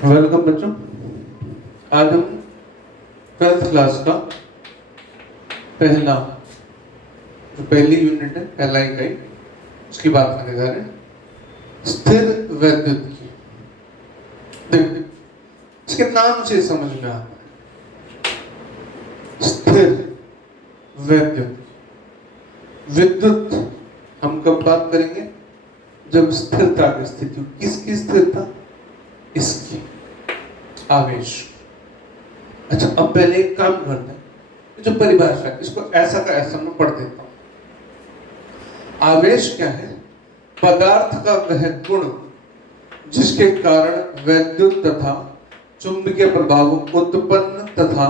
Welcome बच्चों। आज हम 12th क्लास का पहली यूनिट है, पहला इकाई, उसकी बात करने जा रहे हैं। स्थिर वैद्युत की। देखो, इसके नाम से समझ में आता है, स्थिर वैद्युत। विद्युत हम कब बात करेंगे? जब स्थिरता की स्थिति। किसकी स्थिरता? इसकी, आवेश। अच्छा, अब पहले एक काम करते हैं, जो परिभाषा है इसको ऐसा का ऐसा मैं पढ़ देता हूं। आवेश क्या है? पदार्थ का वह गुण जिसके कारण वैद्युत तथा चुंबकीय प्रभाव उत्पन्न तथा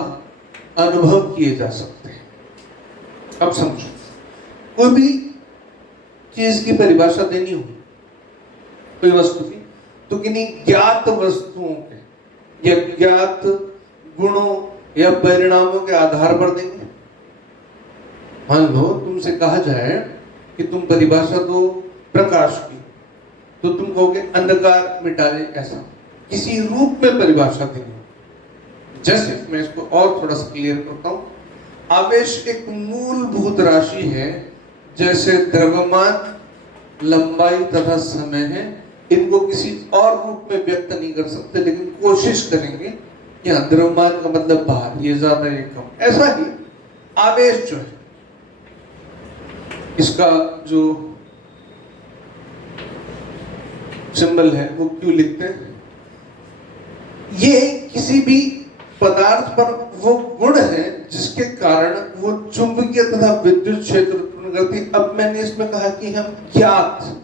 अनुभव किए जा सकते हैं। अब समझो, कोई भी चीज की परिभाषा देनी होगी, कोई वस्तु की, तो किन्हीं ज्ञात वस्तुओं के या ज्ञात गुणों या परिणामों के आधार पर देंगे। मान लो तुमसे कहा जाए कि तुम परिभाषा दो प्रकाश की, तो तुम कहोगे अंधकार मिटा दे, ऐसा किसी रूप में परिभाषा देनी। जैसे मैं इसको और थोड़ा सा क्लियर करता हूं। आवेश एक मूलभूत राशि है, जैसे द्रव्यमान, लंबाई तथा समय है। इनको किसी और रूप में व्यक्त नहीं कर सकते, लेकिन कोशिश करेंगे कि द्रव्यमान का मतलब भार, ये ज्यादा ये कम। ऐसा ही आवेश जो है, इसका जो सिंबल है वो क्यों लिखते हैं? ये किसी भी पदार्थ पर वो गुण है जिसके कारण वो चुंबकीय तथा विद्युत क्षेत्र उत्पन्न करती। अब मैंने इसमें कहा कि हम ज्ञात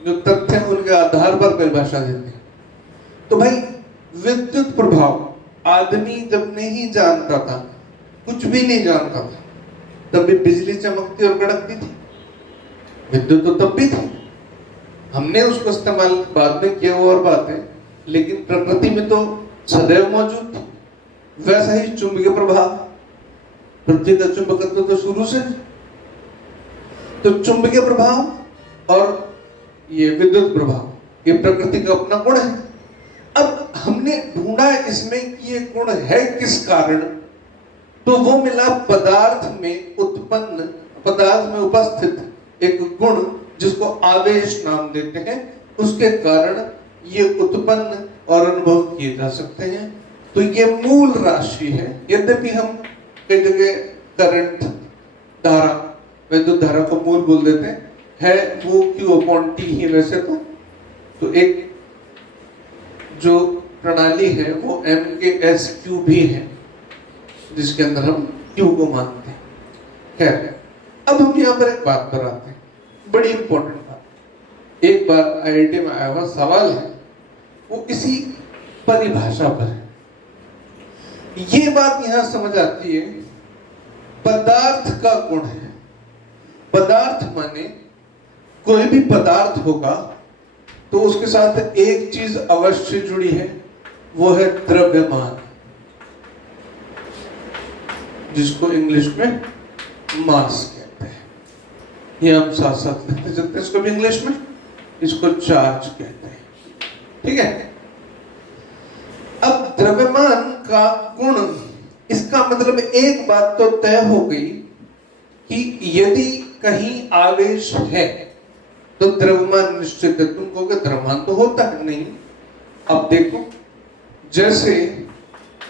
जो तथ्य उनके आधार पर परिभाषा देते हैं। तो भाई, विद्युत प्रभाव आदमी जब नहीं जानता था, कुछ भी नहीं जानता था, तभी बिजली चमकती और कड़कती थी। विद्युत तो तब भी थी, हमने उसको इस्तेमाल बाद में किया, वो और बात है, लेकिन प्रकृति में तो सदैव मौजूद थी। वैसा ही चुंबकीय प्रभाव, पृथ्वी का चुंबकत्व तो शुरू से। तो चुंबकीय प्रभाव और ये विद्युत प्रभाव, ये प्रकृति का अपना गुण है। अब हमने ढूंढा इसमें कि ये गुण है किस कारण, तो वो मिला पदार्थ में उत्पन्न, पदार्थ में उपस्थित एक गुण जिसको आवेश नाम देते हैं। उसके कारण ये उत्पन्न और अनुभव किए जा सकते हैं। तो ये मूल राशि है। यद्यपि हम कई जगह करंट, धारा, विद्युत धारा को मूल बोल देते हैं, है वो Q/T ही वैसे तो एक जो प्रणाली है वो MKSQ भी है, जिसके अंदर हम Q को मानते हैं। खैर, अब हम यहाँ पर एक बात पर आते हैं, बड़ी इंपॉर्टेंट बात। एक बार IIT में आया हुआ सवाल है, वो इसी परिभाषा पर है। ये बात यहां समझ आती है, पदार्थ का गुण है। पदार्थ माने कोई भी पदार्थ होगा तो उसके साथ एक चीज अवश्य जुड़ी है, वो है द्रव्यमान, जिसको इंग्लिश में मास कहते हैं। ये हम साथ साथ लिखते चलते हैं, इसको भी इंग्लिश में, इसको चार्ज कहते हैं। ठीक है। अब द्रव्यमान का गुण, इसका मतलब एक बात तो तय हो गई कि यदि कहीं आवेश है तो द्रव्यमान निश्चित है। तुम कहोगे द्रव्यमान तो होता है, नहीं। अब देखो, जैसे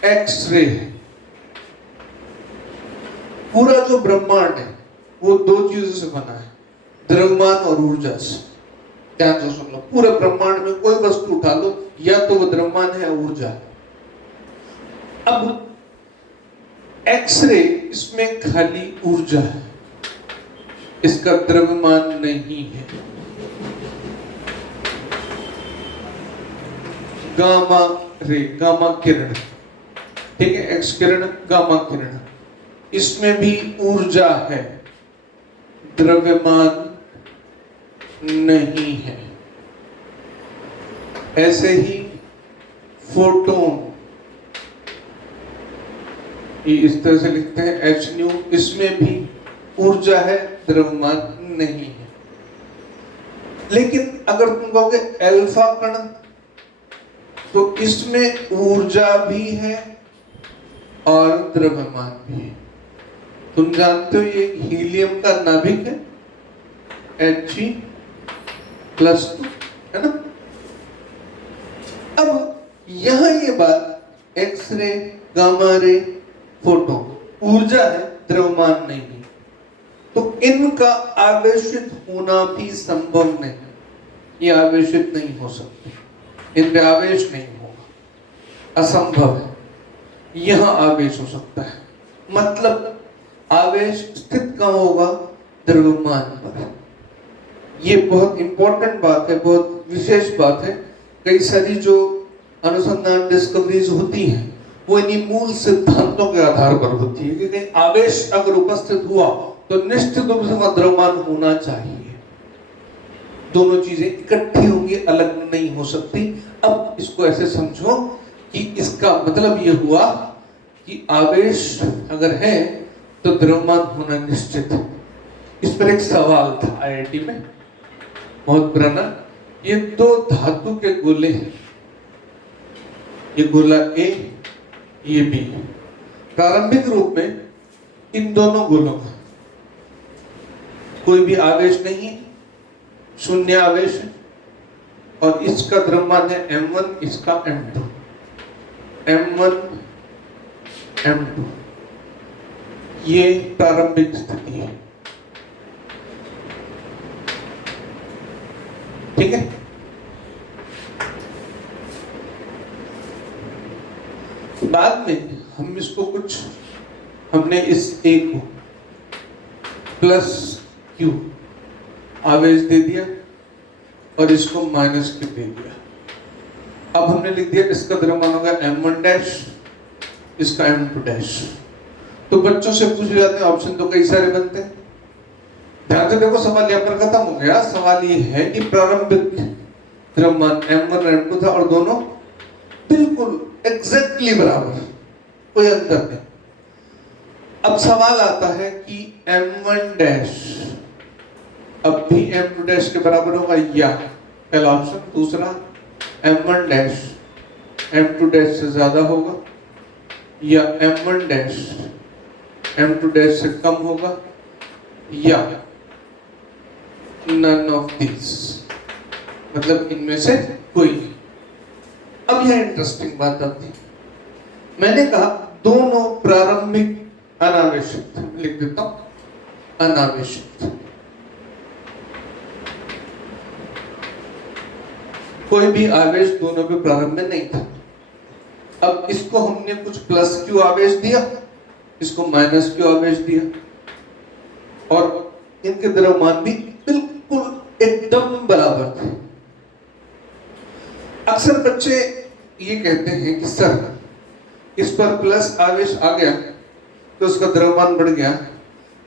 एक्सरे है, पूरा जो ब्रह्मांड है वो दो चीजों से बना है, द्रव्यमान और ऊर्जा से। ध्यान से सुन लो, पूरे ब्रह्मांड में कोई वस्तु उठा लो, या तो वो द्रव्यमान है या ऊर्जा है। अब एक्सरे, इसमें खाली ऊर्जा है, इसका द्रव्यमान नहीं है। गामा रे, गामा किरण, ठीक है, एक्स किरण, गामा किरण, इसमें भी ऊर्जा है, द्रव्यमान नहीं है। ऐसे ही फोटोन, ये इस तरह से लिखते हैं H nu, इसमें भी ऊर्जा है, द्रव्यमान नहीं है। लेकिन अगर तुम कहोगे अल्फा कण, तो इसमें ऊर्जा भी है और द्रव्यमान भी है। तुम जानते हो ये हीलियम का नाभिक है, Hg+2, है ना। अब यहां ये बात एक्सरे, गामा रे, फोटोन ऊर्जा है, द्रव्यमान नहीं है, तो इनका आवेशित होना भी संभव नहीं है। ये आवेशित नहीं हो सकते, इनमें आवेश नहीं होगा, असंभव है। यहां आवेश हो सकता है, मतलब आवेश स्थित कहां होगा? द्रव्यमान पर। ये बहुत इंपॉर्टेंट बात है, बहुत विशेष बात है। कई सारी जो अनुसंधान डिस्कवरीज होती हैं वो इन्हीं मूल सिद्धांतों के आधार पर होती है कि कहीं आवेश अगर उपस्थित हुआ तो निश्चित रूप से वहां द्रव्यमान होना चाहिए। दोनों चीजें इकट्ठी होंगी, अलग नहीं हो सकती। अब इसको ऐसे समझो कि इसका मतलब ये हुआ कि आवेश अगर है तो द्रव्यमान होना निश्चित है। इस पर एक सवाल था आईआईटी में, बहुत पुराना। ये दो धातु के गोले हैं, ये गोला ए, ये बी। प्रारंभिक रूप में इन दोनों गोलों का कोई भी आवेश नहीं, शून्य आवेश है, और इसका द्रव्यमान है m1, इसका m2, m1 m2। ये प्रारंभिक स्थिति है, ठीक है। बाद में हम इसको कुछ, हमने इस ए को प्लस क्यू आवेश दे दिया और इसको माइनस क्यू दे दिया। अब हमने लिख दिया इसका द्रव्यमान होगा m1 डैश, इसका m2 डैश। तो बच्चों से पूछ जाते हैं, ऑप्शन तो कई सारे बनते हैं। ध्यान से देखो, सवाल यहाँ पर खत्म हो गया। सवाल ये है कि प्रारंभिक द्रव्यमान m1 और m2 था और दोनों बिल्कुल एग्जैक्टली बराबर, कोई अंतर नहीं। अब सवाल आता है कि m1 डैश अब भी m2 डैश के बराबर होगा या, पहला ऑप्शन। दूसरा, m1 डैश m2 डैश से ज्यादा होगा, या m1 डैश m2 डैश से कम होगा, या none of these, मतलब इनमें से कोई नहीं। अब यह इंटरेस्टिंग बात आती है। मैंने कहा दोनों प्रारंभिक अनावेशित, लिख देता हूं अनावेशित। कोई भी आवेश दोनों पे प्रारंभ में नहीं था। अब इसको हमने कुछ प्लस क्यू आवेश दिया, इसको माइनस क्यू आवेश दिया, और इनके द्रव्यमान भी बिल्कुल एकदम बराबर थे। अक्सर बच्चे ये कहते हैं कि सर इस पर प्लस आवेश आ गया तो उसका द्रव्यमान बढ़ गया,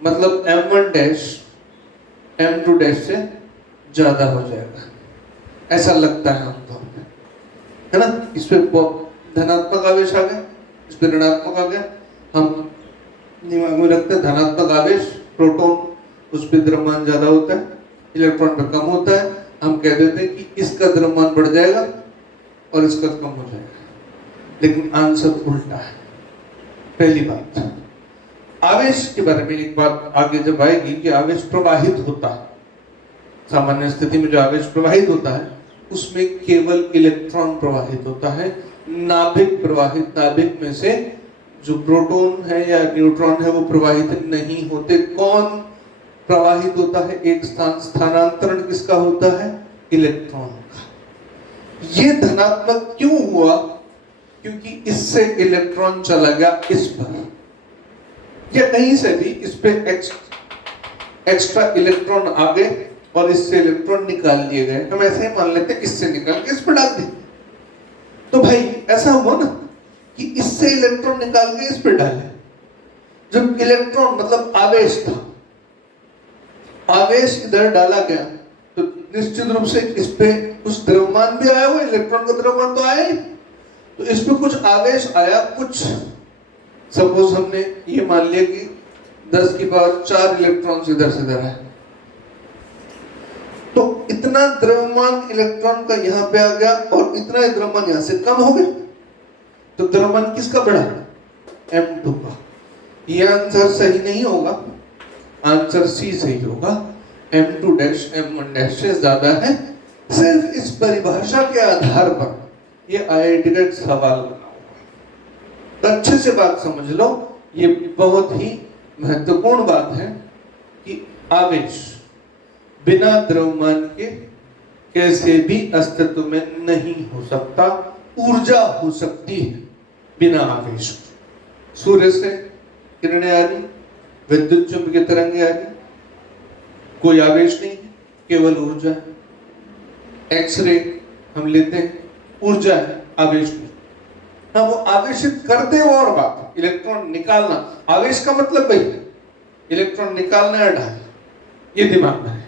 मतलब m1 डैश m2 डैश से ज्यादा हो जाएगा, ऐसा लगता है आमतौर पे, है ना। इस पे धनात्मक आवेश आ गया, इस पे ऋणात्मक आ गया। हम दिमाग में रखते हैं धनात्मक आवेश प्रोटॉन, उस पे द्रव्यमान ज्यादा होता है, इलेक्ट्रॉन पे कम होता है। हम कह देते हैं कि इसका द्रव्यमान बढ़ जाएगा और इसका कम हो जाएगा, लेकिन आंसर उल्टा है। पहली बात, आवेश के बारे में एक बात आगे जब आएगी कि आवेश प्रवाहित होता है, सामान्य स्थिति में जो आवेश प्रवाहित होता है उसमें केवल इलेक्ट्रॉन प्रवाहित होता है, नाभिक प्रवाहित, नाभिक में से जो प्रोटॉन है या न्यूट्रॉन है वो प्रवाहित नहीं होते। कौन प्रवाहित होता है? एक स्थान, स्थानांतरण किसका होता है? इलेक्ट्रॉन का। ये धनात्मक क्यों हुआ? क्योंकि इससे इलेक्ट्रॉन चला गया इस पर, या कहीं से भी इस पे एक्स्ट्रा इलेक्ट्रॉन आ गए और इससे इलेक्ट्रॉन निकाल लिए गए। हम ऐसे ही मान लेते हैं इससे निकाल के इस पर डाल दिए, तो भाई ऐसा हुआ ना कि इससे इलेक्ट्रॉन निकाल के इस पर डाले। जब इलेक्ट्रॉन मतलब आवेश था, आवेश इधर डाला गया तो निश्चित रूप से इस पे कुछ द्रव्यमान भी आया हुआ, इलेक्ट्रॉन का द्रव्यमान तो आया ही, तो इस पे कुछ आवेश आया। कुछ सपोज हमने ये मान लिया कि 10 की पावर 4 इलेक्ट्रॉन इधर से इधर है, तो इतना द्रव्यमान इलेक्ट्रॉन का यहाँ पे आ गया और इतना ही द्रव्यमान यहाँ से कम हो गया, तो द्रव्यमान किसका बढ़ा? M2 का। ये आंसर सही नहीं होगा, आंसर सी सही होगा। M2 डैश M1 डैश से ज्यादा है। सिर्फ इस परिभाषा के आधार पर ये IIT का एक सवाल बना हुआ। तो अच्छे से बात समझ लो, ये बहुत ही महत्वपूर्ण बात है कि आवेश बिना द्रव्यमान के कैसे भी अस्तित्व में नहीं हो सकता। ऊर्जा हो सकती है बिना आवेश के। सूर्य से किरणें आ रही, विद्युत चुंबकीय तरंगें आ रही, कोई आवेश नहीं है, केवल ऊर्जा है। एक्सरे हम लेते हैं, ऊर्जा है, आवेश नहीं। हाँ, वो आवेशित करते वो और बात, इलेक्ट्रॉन निकालना, आवेश का मतलब वही है, इलेक्ट्रॉन निकालना या डालना, ये दिमाग में है।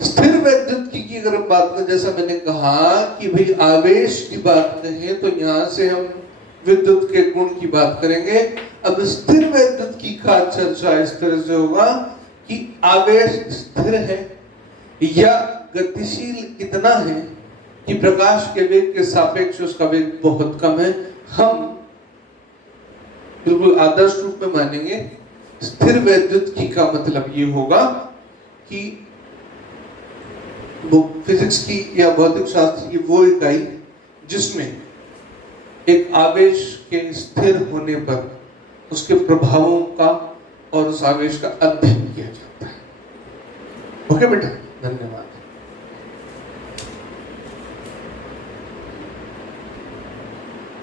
स्थिर वैद्युतिकी की अगर बात करें, जैसा मैंने कहा कि भाई आवेश की बात करें तो यहां से हम विद्युत के गुण की बात करेंगे। अब स्थिर वैद्युतिकी का चर्चा इस तरह से होगा कि आवेश स्थिर है या गतिशील इतना है कि प्रकाश के वेग के सापेक्ष उसका वेग बहुत कम है। हम बिल्कुल आदर्श रूप में मानेंगे स्थिर वैद्युतिकी का मतलब ये होगा कि वो फिजिक्स की या भौतिक शास्त्र की वो इकाई जिसमें एक आवेश के स्थिर होने पर उसके प्रभावों का और उस आवेश का अध्ययन किया जाता है। ओके बेटा, धन्यवाद।